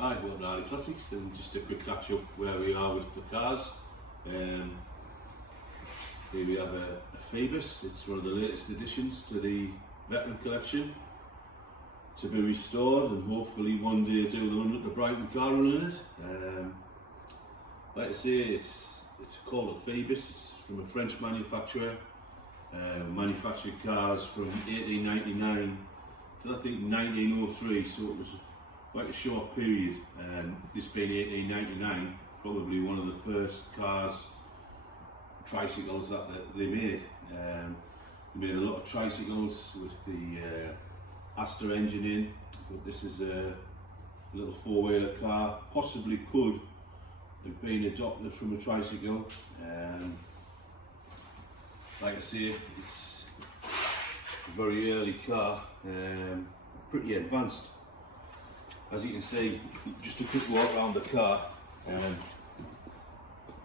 Hi, welcome to Rally Classics, and just a quick catch up where we are with the cars. Here we have a Phebus. It's one of the latest additions to the veteran collection to be restored and hopefully one day do the Brighton car run in it. Like I say, it's called a Phebus. It's from a French manufacturer. Manufactured cars from 1899 to I think 1903, so it was quite a short period. This being 1899, probably one of the first cars, tricycles that they made. They made a lot of tricycles with the Astor engine in, but this is a little four-wheeler car. Possibly could have been adopted from a tricycle. Like I say, it's a very early car, pretty advanced. As you can see, just a quick walk around the car,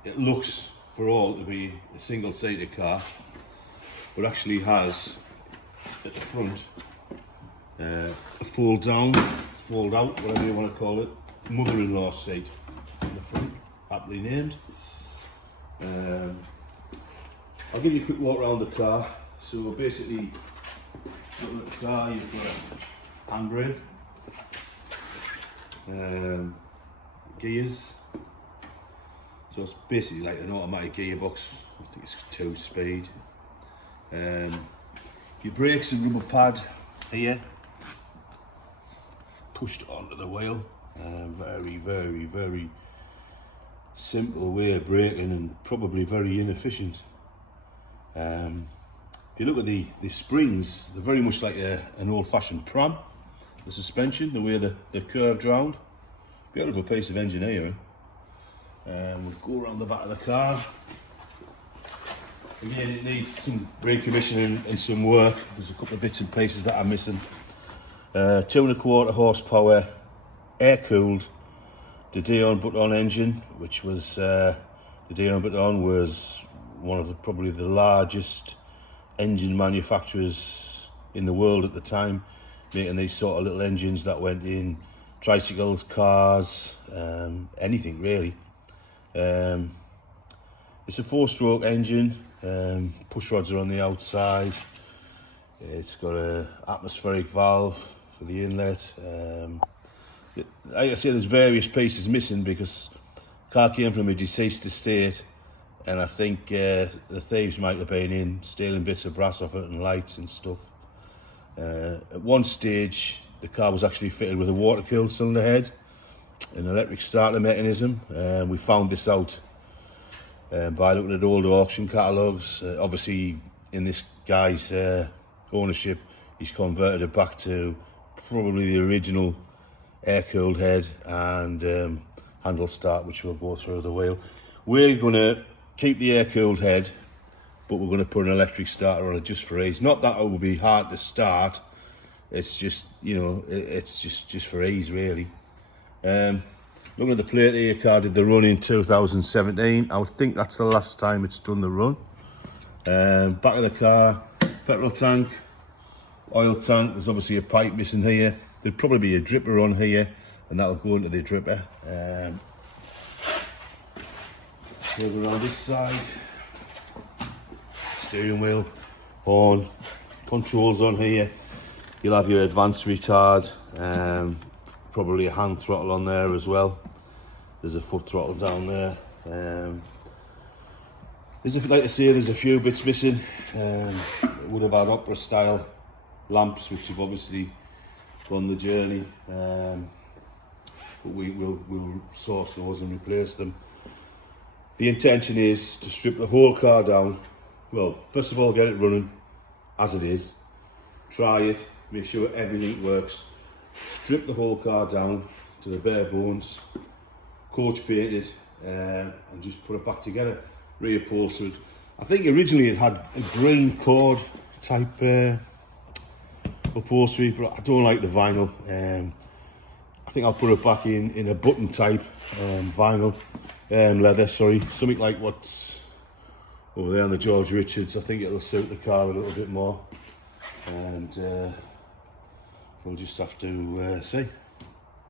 it looks for all to be a single-seater car, but actually has at the front a fold out, whatever you want to call it, mother-in-law seat in the front, aptly named. I'll give you a quick walk around the car. So basically, looking at the car, you've got a handbrake, gears, so it's basically like an automatic gearbox. I think it's 2-speed. Your brakes and rubber pad here, pushed onto the wheel. Very simple way of braking and probably very inefficient. If you look at the springs, they're very much like an old-fashioned pram. The suspension, the way they're curved round, beautiful piece of engineering. We'll go around the back of the car. Again, it needs some recommissioning and some work. There's a couple of bits and pieces that are missing. 2.25 horsepower, air-cooled, the Dion Button engine, which was the Dion Button was one of probably the largest engine manufacturers in the world at the time, making these sort of little engines that went in tricycles, cars, anything really. It's a 4-stroke engine. Push rods are on the outside. It's got an atmospheric valve for the inlet. Like I say, there's various pieces missing because the car came from a deceased estate, and I think the thieves might have been in stealing bits of brass off it and lights and stuff. At one stage, the car was actually fitted with a water-cooled cylinder head, an electric starter mechanism. We found this out by looking at older auction catalogues. Obviously, in this guy's ownership, he's converted it back to probably the original air-cooled head and handle start, which will go through the wheel. We're going to keep the air-cooled head, but we're going to put an electric starter on it just for ease. Not that it will be hard to start, it's just, you know, it's just for ease really. Looking at the plate here, car did the run in 2017. I would think that's the last time it's done the run. Back of the car, petrol tank, oil tank. There's obviously a pipe missing here. There'd probably be a dripper on here, and that'll go into the dripper. Over around this side, steering wheel, horn, controls on here. You'll have your advanced retard, probably a hand throttle on there as well. There's a foot throttle down there. Like I say, there's a few bits missing. It would have had opera style lamps, which have obviously gone the journey, but we'll source those and replace them. The intention is to strip the whole car down. Well, first of all, get it running as it is, try it, make sure everything works, strip the whole car down to the bare bones, coach paint it, and just put it back together, reupholstered. I think originally it had a green cord type upholstery, but I don't like the vinyl. I think I'll put it back in a button type vinyl. Leather, sorry, something like what's over there on the George Richards. I think it'll suit the car a little bit more, and we'll just have to see.